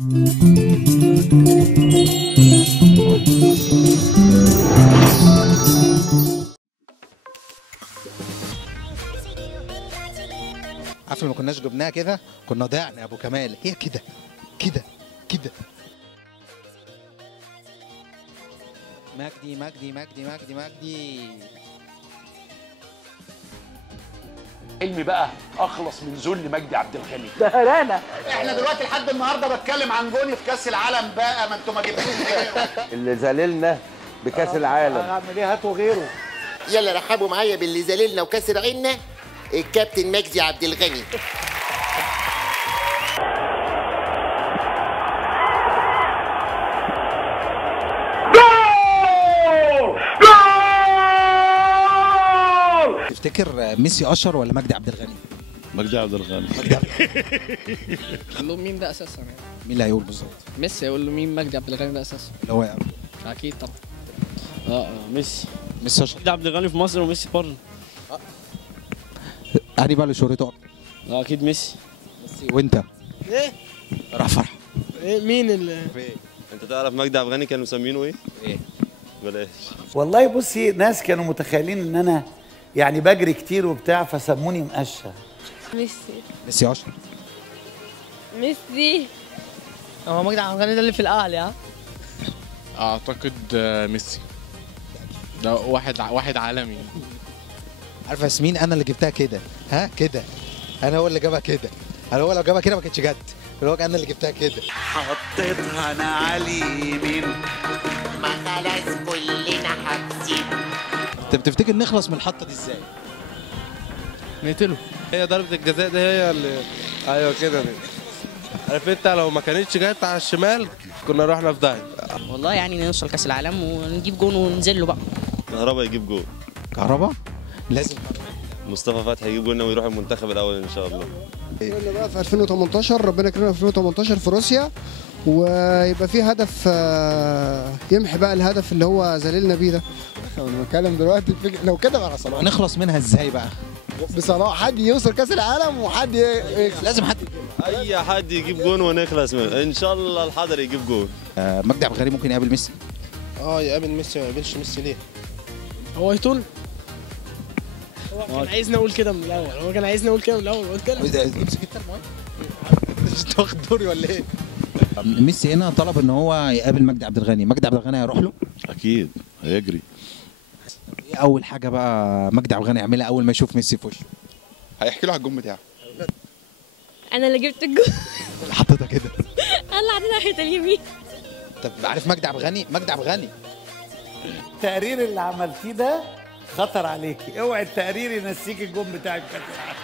عارف لما كناش جبناها كده كنا ضيعنا يا ابو كمال. هي كده كده كده. مجدي مجدي مجدي مجدي مجدي. علمي بقى اخلص من ذل مجدي عبد الغني. ده هرانه. احنا دلوقتي لحد النهارده بتكلم عن جوني في كاس العالم بقى، ما انتوا ما جبتوش غيره. اللي ذللنا بكاس العالم. هعمل ايه؟ هاتوا غيره. يلا رحبوا معايا باللي ذللنا وكسر عيننا، الكابتن مجدي عبد الغني. تفتكر ميسي اشهر ولا مجدي عبد الغني؟ مجدي عبد الغني. قول له مين ده اساسا يعني؟ مين اللي هيقول بالظبط؟ ميسي. يقول له مين مجدي عبد الغني ده اساسا؟ اللي هو يعني اكيد طبعا. ميسي. ميسي اشهر. مجدي عبد الغني في مصر وميسي بره. يعني بقى اللي شهرته اكتر؟ اكيد ميسي. وانت؟ ايه؟ راح فرح. ايه مين اللي انت تعرف مجدي عبد الغني كانوا مسمينه ايه؟ ايه؟ بلاش. والله بصي، ناس كانوا متخيلين ان انا يعني بجري كتير وبتاع فسموني مقشه. ميسي اشهر. ميسي. هو مجدي عبد الغني ده اللي في الاهلي ها؟ اعتقد ميسي. ده واحد عالمي. عارف ياسمين انا اللي جبتها كده. ها كده. انا هو اللي جابها كده. انا هو لو جابها كده ما كانتش جد. هو انا اللي جبتها كده. حطيتها انا على اليمين. ما خلاص كلنا حابسين. انت بتفتكر نخلص من الحطه دي ازاي؟ نقتله. هي ضربة الجزاء دي هي اللي ايوه كده. عارف انت لو ما كانتش جت على الشمال كنا رحنا في داهيه. والله يعني نوصل كاس العالم ونجيب جون وننزل له بقى. كهربا يجيب جول. كهربا؟ لازم. مصطفى فتحي يجيب جولنا ويروح المنتخب الاول ان شاء الله. اللي بقى في 2018 ربنا يكرمنا في 2018 في روسيا، ويبقى في هدف يمحي بقى الهدف اللي هو ذللنا بيه ده. انا بتكلم دلوقتي لو كده بقى صلاح. نخلص منها ازاي بقى؟ بصلاح حد يوصل كاس العالم وحد لازم حد. اي حد يجيب جون ونخلص منه ان شاء الله. الحضر يجيب جون. مجدي عبد الغني ممكن يقابل ميسي؟ يقابل ميسي. ما يقابلش ميسي ليه؟ هو يطول. هو كان عايزني اقول كده من الاول. قلت كده. امسك انت المايك. مش تاخد دوري ولا ايه؟ ميسي هنا طلب ان هو يقابل مجدي عبد الغني. مجدي عبد الغني هيروح له؟ اكيد هيجري. ايه اول حاجه بقى مجدي عبد الغني يعملها اول ما يشوف ميسي في وشه؟ هيحكي له على الجون بتاعه. انا اللي جبت الجون. اللي حطيتها كده. انا اللي حطيتها ناحيه اليمين. طب عارف مجدي عبد الغني؟ مجدي عبد الغني التقرير اللي عملتيه ده خطر عليكي، اوعي التقرير ينسيك الجون بتاعك كاس العالم.